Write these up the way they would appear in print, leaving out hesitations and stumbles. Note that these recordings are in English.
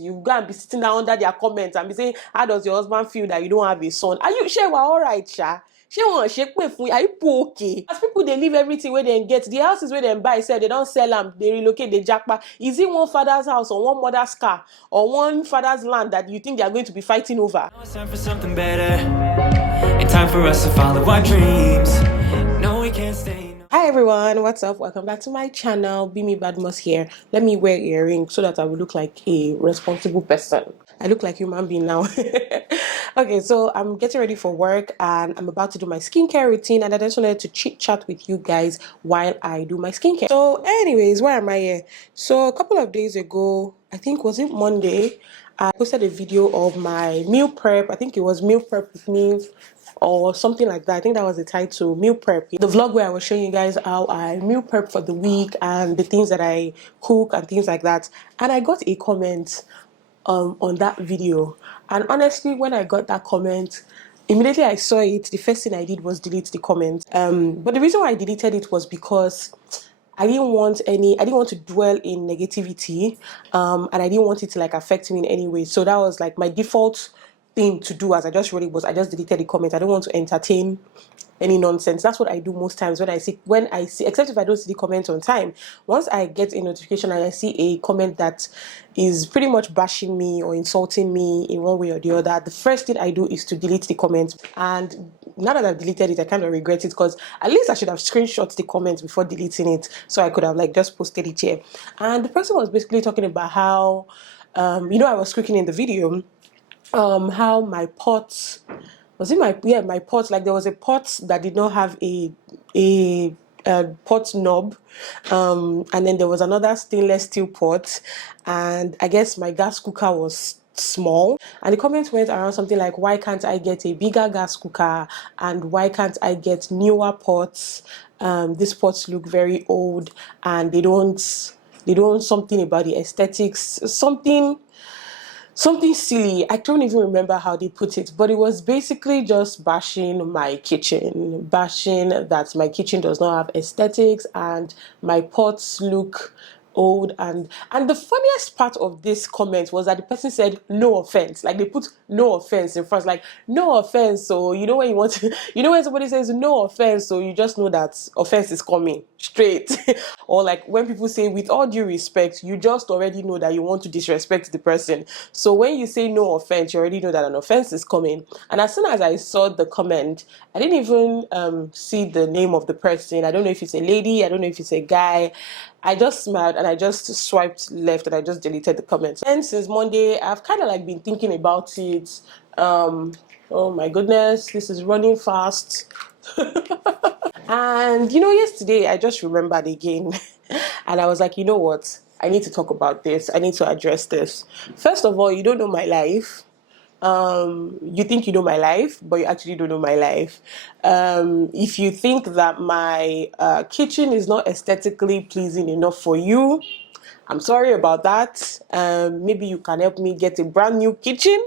you go and be sitting down under their comments and be saying, how does your husband feel that you don't have a son? Are you sure we're all right, Sha? Are you okay? As people, they leave everything where they get. The houses where they buy, say they don't sell them, they relocate, they jackpot. Is it one father's house or one mother's car or one father's land that you think they are going to be fighting over? Now it's time for something better, and time for us to follow our dreams. No, we can't stay. Hi everyone, what's up? Welcome back to my channel. Bemi Badmus here. Let me wear earrings so that I will look like a responsible person. I look like a human being now. Okay, so I'm getting ready for work and I'm about to do my skincare routine, and I just wanted to chit chat with you guys while I do my skincare. So anyways, where am I here? So a couple of days ago, I think was it Monday, I posted a video of my meal prep. I think it was meal prep with me or something like that. I think that was the title, meal prep. The vlog where I was showing you guys how I meal prep for the week and the things that I cook and things like that. And I got a comment on that video. And honestly, when I got that comment, immediately I saw it, the first thing I did was delete the comment. But the reason why I deleted it was because I didn't want to dwell in negativity, and I didn't want it to like affect me in any way. So that was like my default thing to do as I just wrote it, was I just deleted the comment. I don't want to entertain any nonsense. That's what I do most times when I see, except if I don't see the comment on time. Once I get a notification and I see a comment that is pretty much bashing me or insulting me in one way or the other, the first thing I do is to delete the comment. And now that I've deleted it, I kind of regret it, because at least I should have screenshot the comment before deleting it, so I could have like just posted it here. And the person was basically talking about how I was cooking in the video, how my pot, my pot, like there was a pot that did not have a pot knob, and then there was another stainless steel pot, and I guess my gas cooker was small. And the comments went around something like, why can't I get a bigger gas cooker, and why can't I get newer pots? These pots look very old and they don't something about the aesthetics, something silly. I don't even remember how they put it, but it was basically just bashing my kitchen, bashing that my kitchen does not have aesthetics and my pots look old. And the funniest part of this comment was that the person said no offense, like they put no offense in front, like no offense. So you know when you want to, when somebody says no offense, so you just know that offense is coming straight. Or like when people say with all due respect, you just already know that you want to disrespect the person. So when you say no offense, you already know that an offense is coming. And as soon as I saw the comment, I didn't even see the name of the person. I don't know if it's a lady, I don't know if it's a guy. I just smiled and I just swiped left and I just deleted the comments. And since Monday, I've kind of like been thinking about it. Oh my goodness, this is running fast. And yesterday I just remembered again and I was like, you know what? I need to talk about this. I need to address this. First of all, you don't know my life. You think you know my life, but you actually don't know my life. If you think that my kitchen is not aesthetically pleasing enough for you, I'm sorry about that. Maybe you can help me get a brand new kitchen.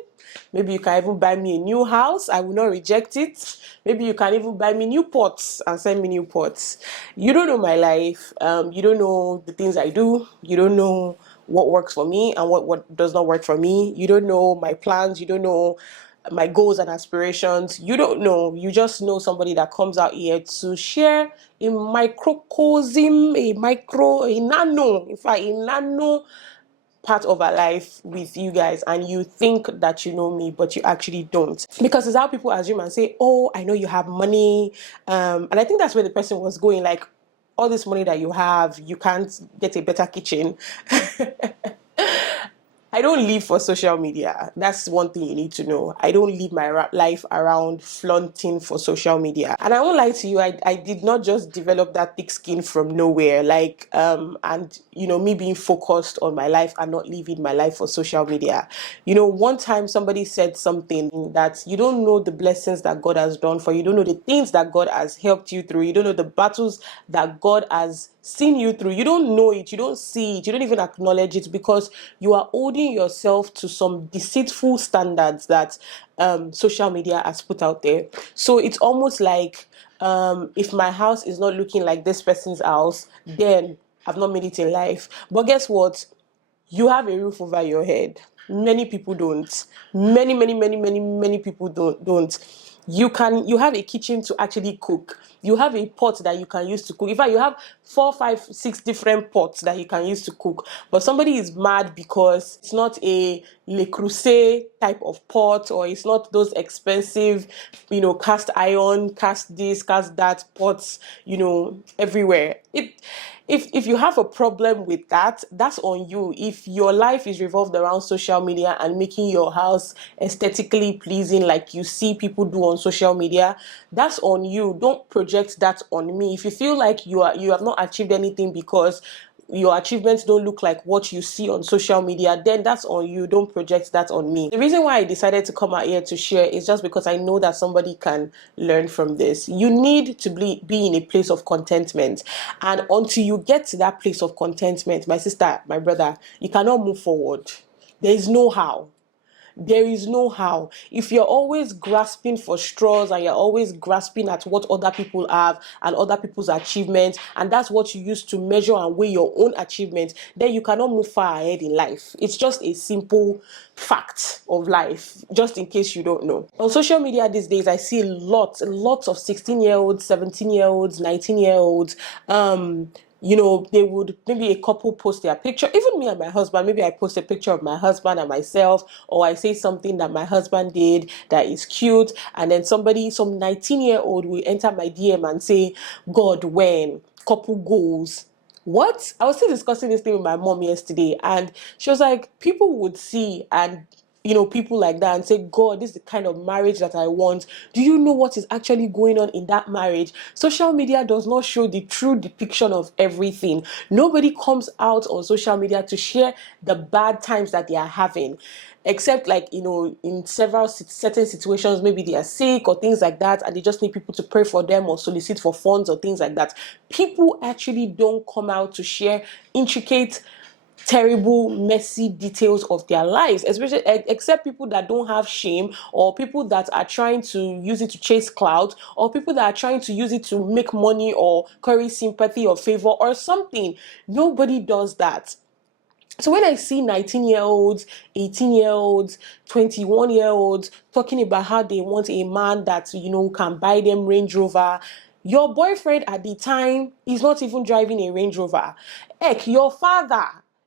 Maybe you can even buy me a new house. I will not reject it. Maybe you can even buy me new pots and send me new pots. You don't know my life. You don't know the things I do. You don't know what works for me and what does not work for me. You don't know my plans. You don't know my goals and aspirations. You don't know. You just know somebody that comes out here to share a microcosm, a nano part of our life with you guys, and you think that you know me, but you actually don't, because it's how people assume and say, oh, I know you have money, and I think that's where the person was going, like, all this money that you have, you can't get a better kitchen. I don't live for social media. That's one thing you need to know. I don't live my life around flaunting for social media. And I won't lie to you, I did not just develop that thick skin from nowhere. Like, and me being focused on my life and not living my life for social media. One time somebody said something that you don't know the blessings that God has done for you. You don't know the things that God has helped you through. You don't know the battles that God has seen you through. You don't know it, you don't see it, you don't even acknowledge it, because you are holding yourself to some deceitful standards that social media has put out there. So it's almost like if my house is not looking like this person's house, then I've not made it in life. But guess what? You have a roof over your head. Many people don't. Many people don't. You have a kitchen to actually cook. You have a pot that you can use to cook. In fact, you have 4, 5, 6 different pots that you can use to cook. But somebody is mad because it's not a Le Creuset type of pot, or it's not those expensive, cast iron, cast this, cast that pots, everywhere. If you have a problem with that, that's on you. If your life is revolved around social media and making your house aesthetically pleasing like you see people do on social media, that's on you. Don't project that on me. If you feel like you have not achieved anything because your achievements don't look like what you see on social media, then that's on you. Don't project that on me. The reason why I decided to come out here to share is just because I know that somebody can learn from this. You need to be in a place of contentment, and until you get to that place of contentment, my sister, my brother, you cannot move forward. There is no how. There is no how. If you're always grasping for straws and you're always grasping at what other people have and other people's achievements, and that's what you use to measure and weigh your own achievements, then you cannot move far ahead in life. It's just a simple fact of life, just in case you don't know. On social media these days, I see lots of 16-year-olds, 17-year-olds, 19-year-olds, they would, maybe a couple post their picture, even me and my husband, maybe I post a picture of my husband and myself, or I say something that my husband did that is cute, and then some 19-year-old will enter my DM and say, God, when couple goals. What? I was still discussing this thing with my mom yesterday, and she was like, people would see and people like that and say, God, this is the kind of marriage that I want. Do you know what is actually going on in that marriage? Social media does not show the true depiction of everything. Nobody comes out on social media to share the bad times that they are having, except in certain situations, maybe they are sick or things like that, and they just need people to pray for them or solicit for funds or things like that. People actually don't come out to share intricate, terrible, messy details of their lives, especially except people that don't have shame, or people that are trying to use it to chase clout, or people that are trying to use it to make money or curry sympathy or favor or something. Nobody does that. So when I see 19-year-olds, 18-year-olds, 21-year-olds talking about how they want a man that, can buy them Range Rover, your boyfriend at the time is not even driving a Range Rover. Heck, your father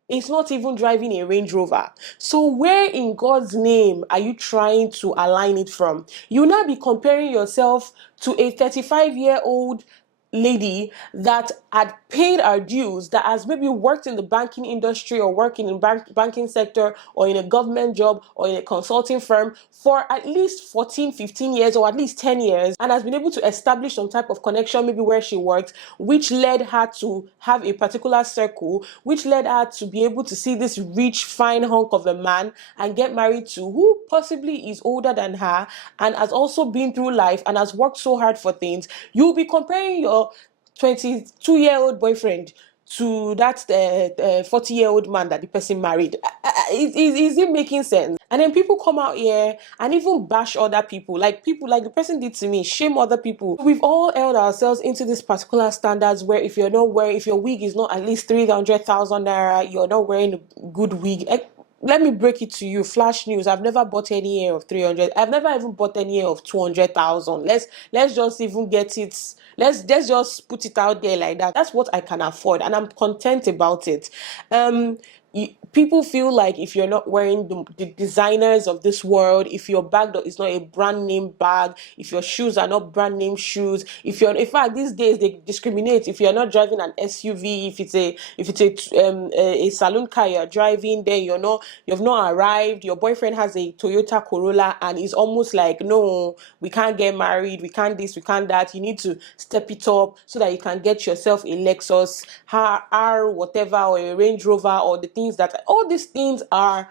is not even driving a Range Rover. So where in God's name are you trying to align it from? You'll now be comparing yourself to a 35-year-old lady that had paid her dues, that has maybe worked in the banking industry or working in banking sector or in a government job or in a consulting firm for at least 14, 15 years or at least 10 years, and has been able to establish some type of connection maybe where she worked, which led her to have a particular circle, which led her to be able to see this rich, fine hunk of a man and get married to, who possibly is older than her and has also been through life and has worked so hard for things. You'll be comparing your 22-year-old boyfriend to that 40-year-old man that the person married. Is it making sense? And then people come out here and even bash other people, like the person did to me, shame other people. We've all held ourselves into this particular standards where if your wig is not at least 300,000 naira, you're not wearing a good wig. Let me break it to you. Flash news. I've never bought any hair of 300. I've never even bought any hair of 200,000. Let's just even get it. Let's just put it out there like that. That's what I can afford, and I'm content about it. People feel like if you're not wearing the designers of this world, if your bag is not a brand name bag, if your shoes are not brand name shoes, in fact these days they discriminate. If you're not driving an SUV, if it's a saloon car you're driving, then you've not arrived. Your boyfriend has a Toyota Corolla and is almost like, no, we can't get married, we can't this, we can't that. You need to step it up so that you can get yourself a Lexus R whatever, or a Range Rover, or the things that all these things are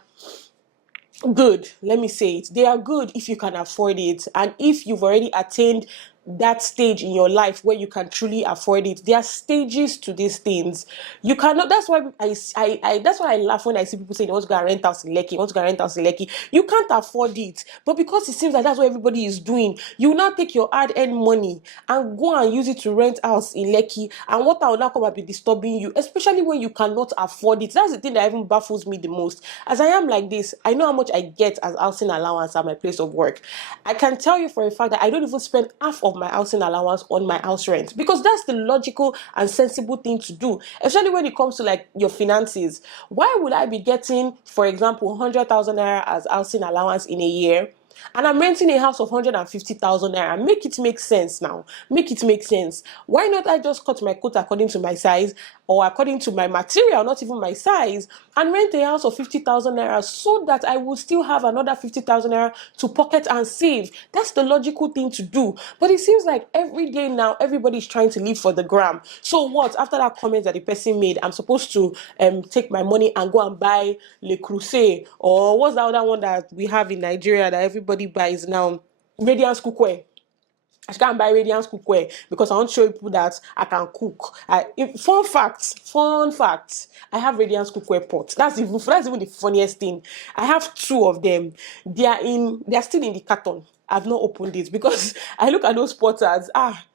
good. Let me say it. They are good if you can afford it, and if you've already attained that stage in your life where you can truly afford it. There are stages to these things. You cannot. That's why that's why I laugh when I see people saying they want to go and rent house in Lekki, want to go and rent house in Lekki. You can't afford it, but because it seems like that's what everybody is doing, you now take your hard-earned money and go and use it to rent house in Lekki, and what I will now come and be disturbing you, especially when you cannot afford it. That's the thing that even baffles me the most. As I am like this, I know how much I get as housing allowance at my place of work. I can tell you for a fact that I don't even spend half of my housing allowance on my house rent, because that's the logical and sensible thing to do, especially when it comes to like your finances. Why would I be getting, for example, 100,000 naira as housing allowance in a year, and I'm renting a house of 150,000 naira? Make it make sense now. Make it make sense. Why not I just cut my coat according to my size, or according to my material, not even my size, and rent a house of 50,000 naira, so that I will still have another 50,000 naira to pocket and save? That's the logical thing to do. But it seems like every day now, everybody's trying to live for the gram. So what? After that comment that the person made, I'm supposed to take my money and go and buy Le Creuset, or what's the other one that we have in Nigeria that everybody buys now? Radiance cookware. I can't buy Radiance cookware because I want to show people that I can cook. Fun fact, I have Radiance cookware pot. That's even the funniest thing. I have two of them. They are still in the carton. I've not opened it because I look at those pots as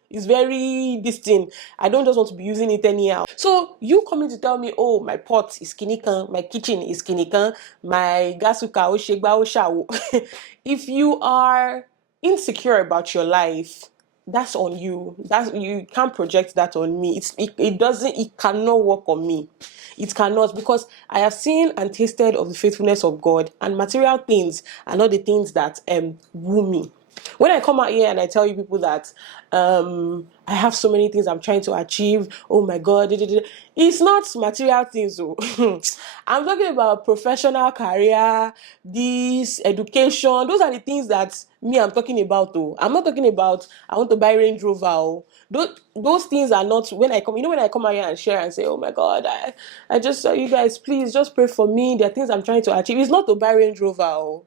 it's very this thing. I don't just want to be using it anyhow. So you coming to tell me, oh, my pot is kinikan, my kitchen is kinikan, my gasuka oshegba oshawo. If you are insecure about your life, that's on you. You can't project that on me. It cannot work on me. It cannot, because I have seen and tasted of the faithfulness of God, and material things are not the things that woo me. When I come out here and I tell you people that I have so many things I'm trying to achieve, oh my God, it's not material things. I'm talking about professional career, this education. Those are the things that I'm talking about. Though I'm not talking about I want to buy Range Rover. Those things are not when I come. When I come out here and share and say, oh my God, I just you guys, please just pray for me. There are things I'm trying to achieve. It's not to buy Range Rover.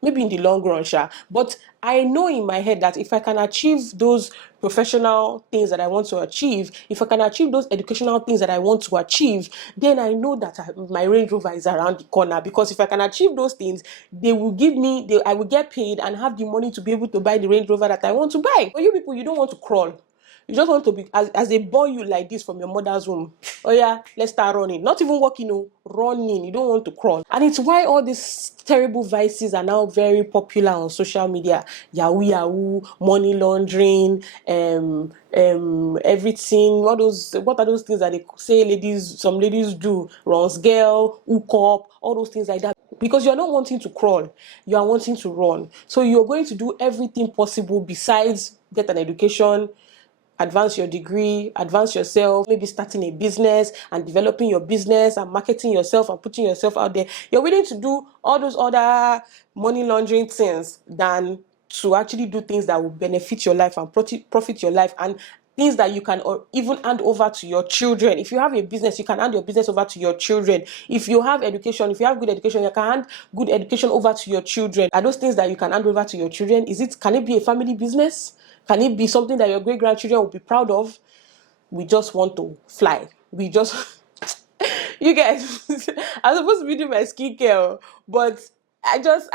Maybe in the long run, but I know in my head that if I can achieve those professional things that I want to achieve, if I can achieve those educational things that I want to achieve, then I know that my Range Rover is around the corner. Because if I can achieve those things, I will get paid and have the money to be able to buy the Range Rover that I want to buy. For you people, you don't want to crawl. You just want to be, as they born you like this from your mother's womb. Oh yeah, let's start running. Not even walking, running. You don't want to crawl. And it's why all these terrible vices are now very popular on social media. Yahoo, yahoo, money laundering, everything. What are those things that they say some ladies do? Runs girl, hook up, all those things like that. Because you're not wanting to crawl, you are wanting to run. So you're going to do everything possible besides get an education, advance your degree, advance yourself, maybe starting a business and developing your business and marketing yourself and putting yourself out there. You're willing to do all those other money laundering things than to actually do things that will benefit your life and profit your life, and things that you can even hand over to your children. If you have a business, you can hand your business over to your children. If you have education, if you have good education, you can hand good education over to your children. Are those things that you can hand over to your children? Can it be a family business? Can it be something that your great-grandchildren will be proud of? We just want to fly. You guys, I'm supposed to be doing my skincare, but I just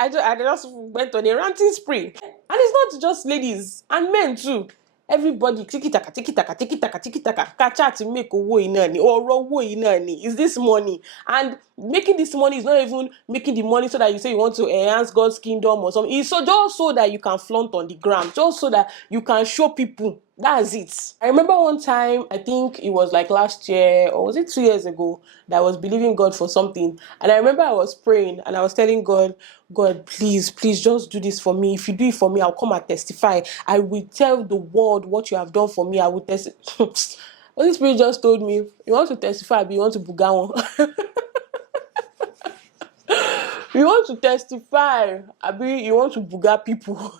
went on a ranting spree. And it's not just ladies, and men too. Everybody, tiki taka, tiki taka, tiki taka, tiki taka. Kacha to make owó iná ni, or owó iná ni. Is this money? And making this money is not even making the money so that you say you want to enhance God's kingdom or something. It's just so that you can flaunt on the ground, just so that you can show people. That's it. I remember one time, I think it was like last year, or was it 2 years ago, that I was believing God for something. And I remember I was praying and I was telling God, please just do this for me. If you do it for me, I'll come and testify. I will tell the world what you have done for me. I will testify. Holy Spirit just told me, you want to testify, but you want to buga one. You want to testify, you want to buga people.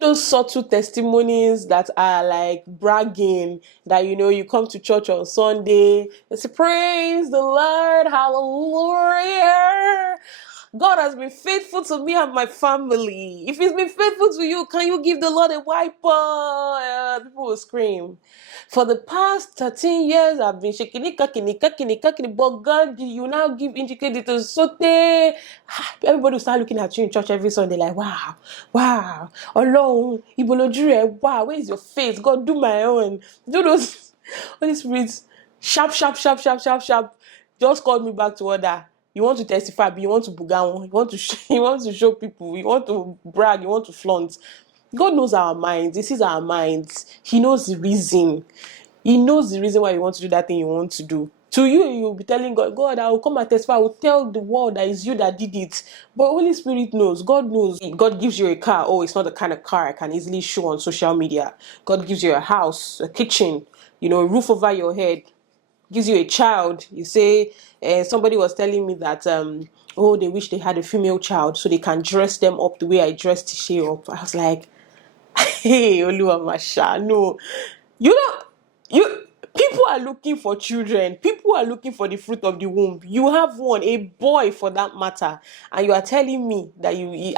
Those subtle testimonies that are like bragging, that you come to church on Sunday, you say, praise the Lord, hallelujah. God has been faithful to me and my family. If he's been faithful to you, can you give the Lord a wiper? People will scream. For the past 13 years, I've been shaking it, but God, you now give intricate details. So everybody will start looking at you in church every Sunday like, wow, alone, wow, where is your faith? God, do my own. Do those Holy Spirit, sharp, just called me back to order. You want to testify, but you want to bugan, you want to show people, you want to brag, you want to flaunt. God knows our minds. He sees our minds. He knows the reason. He knows the reason why you want to do that thing you want to do. To you, you'll be telling God, God, I will come and testify. I will tell the world that it's you that did it. But Holy Spirit knows. God knows. God gives you a car. Oh, it's not the kind of car I can easily show on social media. God gives you a house, a kitchen, a roof over your head. Gives you a child. You say, somebody was telling me that, oh, they wish they had a female child so they can dress them up the way I dressed Tisha up. I was like, hey, Oluwa Masha, no. You know, people are looking for children. People are looking for the fruit of the womb. You have one, a boy for that matter, and you are telling me that you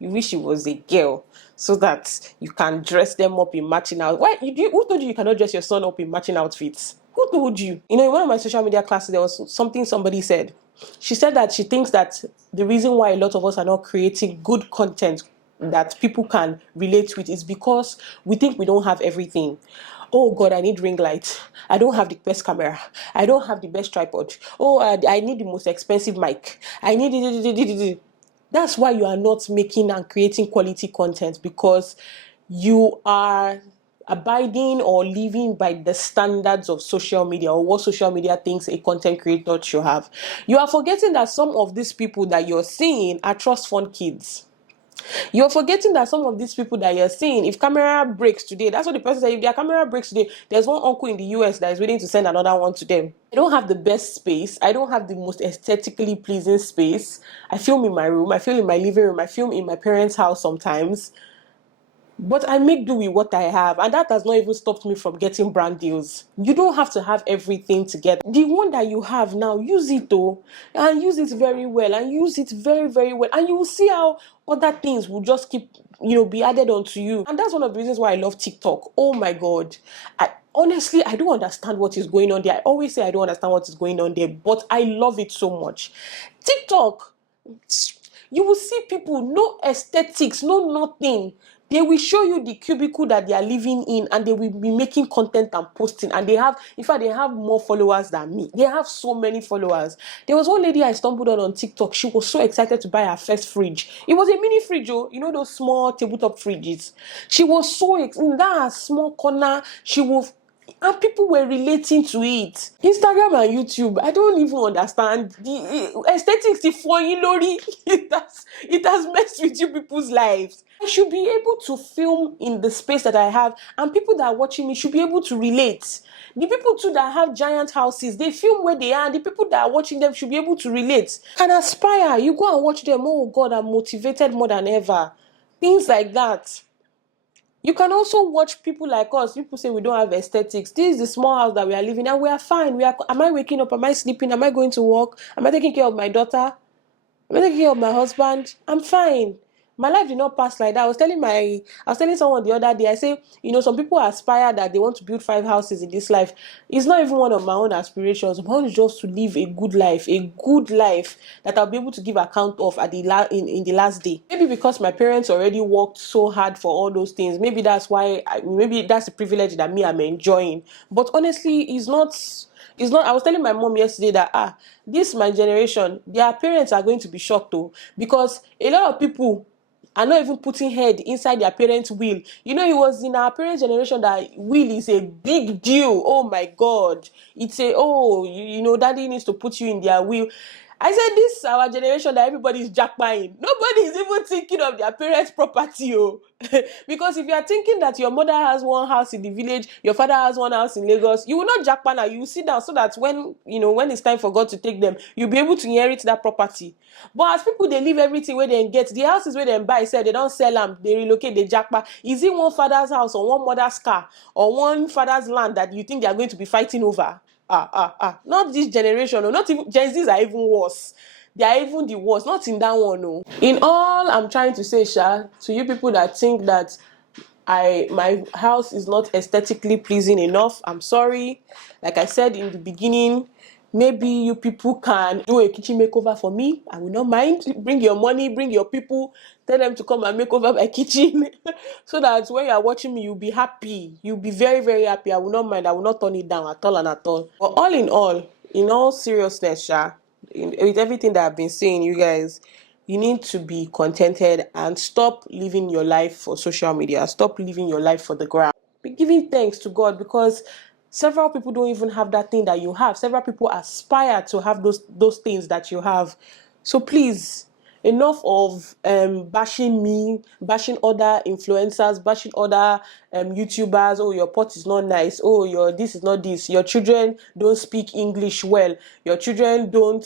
wish it was a girl so that you can dress them up in matching outfits. Who told you cannot dress your son up in matching outfits? Who told you? In one of my social media classes, there was something somebody said. She said that she thinks that the reason why a lot of us are not creating good content that people can relate with is because we think we don't have everything. Oh God, I need ring light. I don't have the best camera. I don't have the best tripod. Oh, I need the most expensive mic. I need it. That's why you are not making and creating quality content, because you are abiding or living by the standards of social media or what social media thinks a content creator should have. You are forgetting that some of these people that you're seeing are trust fund kids. You're forgetting that some of these people that you're seeing, if camera breaks today, that's what the person said, if their camera breaks today, there's one uncle in the US that is willing to send another one to them. I don't have the best space. I don't have the most aesthetically pleasing space. I film in my room. I film in my living room. I film in my parents' house sometimes. But I make do with what I have, and that has not even stopped me from getting brand deals. You don't have to have everything together. The one that you have now, use it though, and use it very well, and use it very, very well, and you will see how other things will just keep, be added onto you. And that's one of the reasons why I love TikTok. Oh my God. Honestly, I don't understand what is going on there. I always say I don't understand what is going on there, but I love it so much. TikTok, you will see people, no aesthetics, no nothing. They will show you the cubicle that they are living in, and they will be making content and posting. And they have more followers than me. They have so many followers. There was one lady I stumbled on TikTok. She was so excited to buy her first fridge. It was a mini fridge, those small tabletop fridges. She was so excited. In that small corner, and people were relating to it. Instagram and YouTube, I don't even understand the aesthetics. It has messed with you people's lives. I should be able to film in the space that I have, and people that are watching me should be able to relate. The people too that have giant houses, they film where they are, and the people that are watching them should be able to relate. Can aspire. You go and watch them. Oh God, I'm motivated more than ever. Things like that. You can also watch people like us. People say we don't have aesthetics. This is the small house that we are living in, and we are fine. Am I waking up? Am I sleeping? Am I going to work? Am I taking care of my daughter? Am I taking care of my husband? I'm fine. My life did not pass like that. I was telling someone the other day, I say, some people aspire that they want to build 5 houses in this life. It's not even one of my own aspirations. My own is just to live a good life that I'll be able to give account of at in the last day. Maybe because my parents already worked so hard for all those things. Maybe that's why, maybe that's the privilege that I'm enjoying. But honestly, it's not. I was telling my mom yesterday that this my generation, their parents are going to be shocked though, because a lot of people are not even putting head inside their parents' will. It was in our parents' generation that will is a big deal. Oh my God. It's daddy needs to put you in their will. I said, this is our generation that everybody is jackpying. Nobody is even thinking of their parents' property. Because if you are thinking that your mother has one house in the village, your father has one house in Lagos, you will not jackpot now. You will sit down so that when it's time for God to take them, you'll be able to inherit that property. But as people, they leave everything where they get. The houses where they buy, they don't sell them, they relocate, they jackpot. Is it one father's house or one mother's car or one father's land that you think they are going to be fighting over? Not this generation, or not even Gen Zs are even worse. They are even the worst. Not in that one, no. In all, I'm trying to say, Sha, to you people that think that my house is not aesthetically pleasing enough, I'm sorry. Like I said in the beginning, maybe you people can do a kitchen makeover for me. I will not mind. Bring your money, bring your people, tell them to come and make over my kitchen so that when you are watching me, you'll be happy. You'll be very, very happy. I will not mind. I will not turn it down at all and at all. But in all seriousness, Sha, with everything that I've been saying, you guys, you need to be contented and stop living your life for social media. Stop living your life for the gram. Be giving thanks to God, because several people don't even have that thing that you have. Several people aspire to have those things that you have. So please, enough of bashing me, bashing other influencers, bashing other YouTubers. Oh, your pot is not nice. Oh, your this is not this. Your children don't speak English well. Your children don't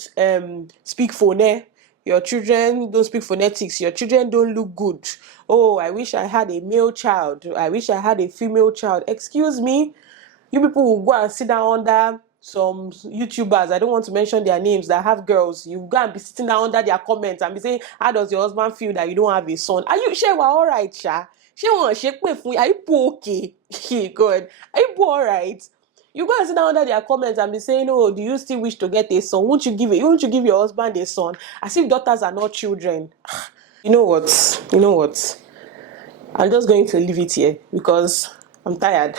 speak phone. Your children don't speak phonetics. Your children don't look good. Oh, I wish I had a male child. I wish I had a female child. Excuse me. You people will go and sit down under some YouTubers, I don't want to mention their names, that have girls. You go and be sitting down under their comments and be saying, how does your husband feel that you don't have a son? Are you sure we're all right, Sha? Are you okay? God, are you alright? You go and sit down under their comments and be saying, oh, do you still wish to get a son? Won't you give your husband a son? As if daughters are not children. You know what? I'm just going to leave it here because I'm tired.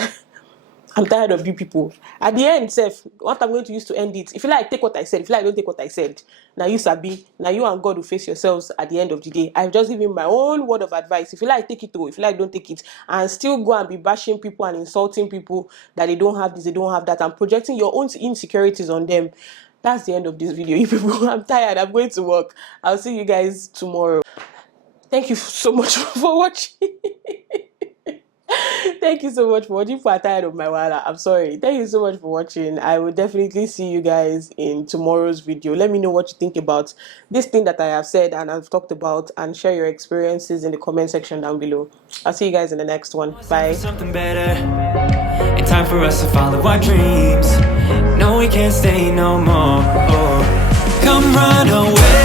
I'm tired of you people. At the end, Seth, what I'm going to use to end it, if you like, take what I said. If you like, don't take what I said. Now you Sabi, now you and God will face yourselves at the end of the day. I've just given my own word of advice. If you like, take it through. If you like, don't take it. And still go and be bashing people and insulting people that they don't have this, they don't have that, and projecting your own insecurities on them. That's the end of this video. You people, I'm tired. I'm going to work. I'll see you guys tomorrow. Thank you so much for watching. Thank you so much for watching. For tired of my wala, I'm sorry. Thank you so much for watching. I will definitely see you guys in tomorrow's video. Let me know what you think about this thing that I have said and I've talked about, and share your experiences in the comment section down below. I'll see you guys in the next one. Bye. Something better, and time for us to follow our dreams. No, we can't stay no more. Oh. Come run away.